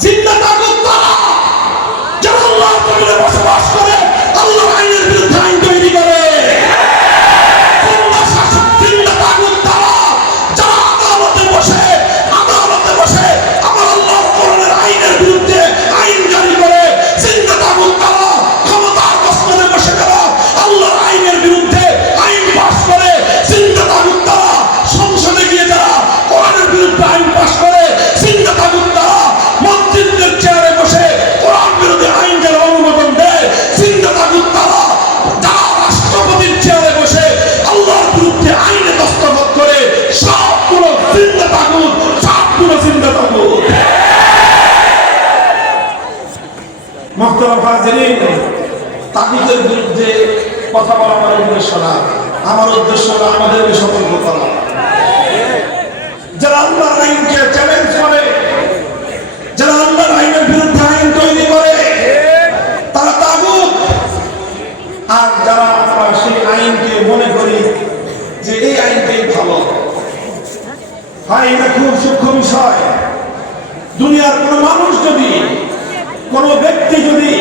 জিন্দা তাগুত কথা বলা আমার উদ্দেশ্য না। আমার উদ্দেশ্য হলো আমাদেরকে যারা আল্লাহর আইনকে বিরুদ্ধে আইন তৈরি করে, তারা তাগুত। আর যারা আমরা সেই আইনকে মনে করি যে এই আইনটাই ভালো, হয় খুব সূক্ষ্ম বিষয়। দুনিয়ার কোন মানুষ যদি কোন ব্যক্তি যদি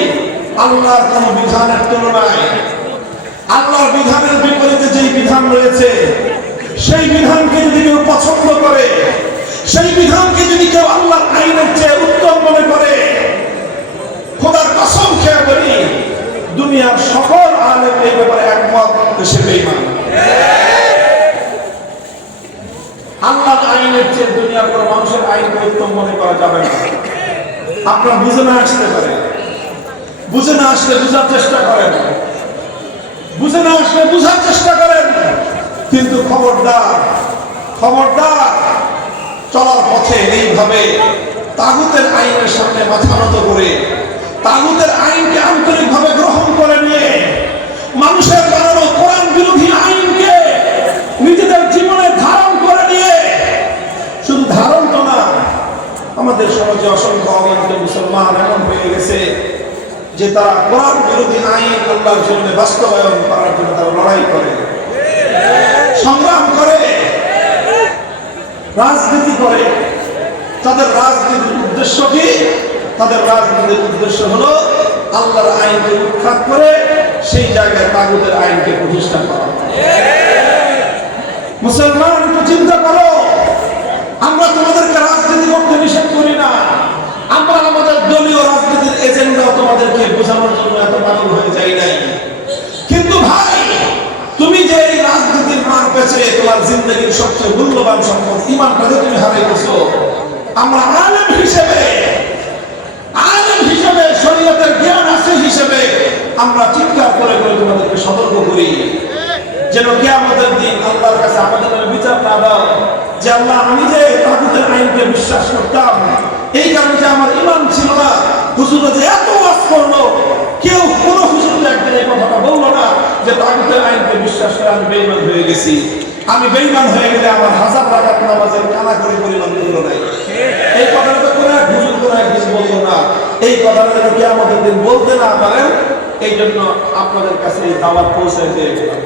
আল্লাহর কোন বিধানের তুলনায় আল্লাহর বিধানের বিপরীতে যেই বিধান রয়েছে, সেই বিধানকে যদি কেউ পছন্দ করে, সেই বিধানকে যদি কেউ আল্লাহর আইনের চেয়ে উত্তম মনে করে, খোদার কসম খেয়ে বলি, দুনিয়ার সকল আলেম এই ব্যাপারে একমত, সে বেইমান আল্লাহর আইনের চেয়ে দুনিয়ার কোন মানুষের আইনকে উত্তম মনে করা যাবে না। আপনার বুঝে না আসতে পারে বুঝে না আসলে বুঝার চেষ্টা করেন। বুঝে না আসলে বুঝার চেষ্টা করেন। কিন্তু খবরদার খবরদার, চলার পথে এইভাবে তাগুতের আইনের সামনে মাথা নত করে, তাগুতের আইনকে আন্তরিকভাবে গ্রহণ করে নিয়ে মানুষের বানানো কোরআন বিরোধী আইনকে নিজেদের জীবনে ধারণ করে নিয়ে শুধু ধারণ তো না আমাদের সমাজে অসংখ্য অগণিত মুসলমান এমন হয়ে গেছে যে তারা কোরআন বিরোধী আইন আল্লাহর জন্য বাস্তবায়ন করার জন্য তারা লড়াই করে। সংগ্রাম করে। রাজনীতি করে। তাদের রাজনীতির উদ্দেশ্য কি? তাদের রাজনীতির উদ্দেশ্য হলো আল্লাহর আইনকে উৎখাত করে সেই জায়গায় তাগুদের আইনকে প্রতিষ্ঠা করা মুসলমান একটু চিন্তা করো আমরা তোমাদেরকে রাজনীতি করতে নিষেধ করি না আমরা আমাদের দলীয় রাজনীতির এজেন্ডা তোমাদেরকে বোঝানোর জন্য এত পাগল হয়ে যাই নাই কিন্তু ভাই তুমি যে এই পেছে তোমার জিন্দগির সবচেয়ে মূল্যবান সম্পদ ইমানটাকে তুমি হারিয়ে গেছো। আমরা আলেম হিসেবে আলেম হিসেবে, শরীয়তের জ্ঞান আছে হিসেবে আমরা চিৎকার করে করে তোমাদেরকে সতর্ক করি। যেন কিয়ামতের দিন আল্লাহর কাছে আমাদের বিচার না দাও, যে আল্লাহ আমি যে তাগুতের আইনকে বিশ্বাস করতাম। এই কারণে আমার ইমান ছিল না হুজুর যে এত ওয়াজ করল কেউ কোনো হুজুর একদিন এই কথাটা বলল না যে তাগুতের আইনকে বিশ্বাস করে আমি বেইমান হয়ে গেছি। আমি বেইমান হয়ে গেলে আমার হাজার টাকা নামাজের কানা করে পরিমাণ মূল্য নাই এই কথাটা তো কোনো এক হুজুর, কোনো একদিন বলল না। এই কথাটা যেন কি আমাদের দিন বলতে না পারেন এই জন্য আপনাদের কাছে এই দাওয়াত পৌঁছে দিয়ে গেলাম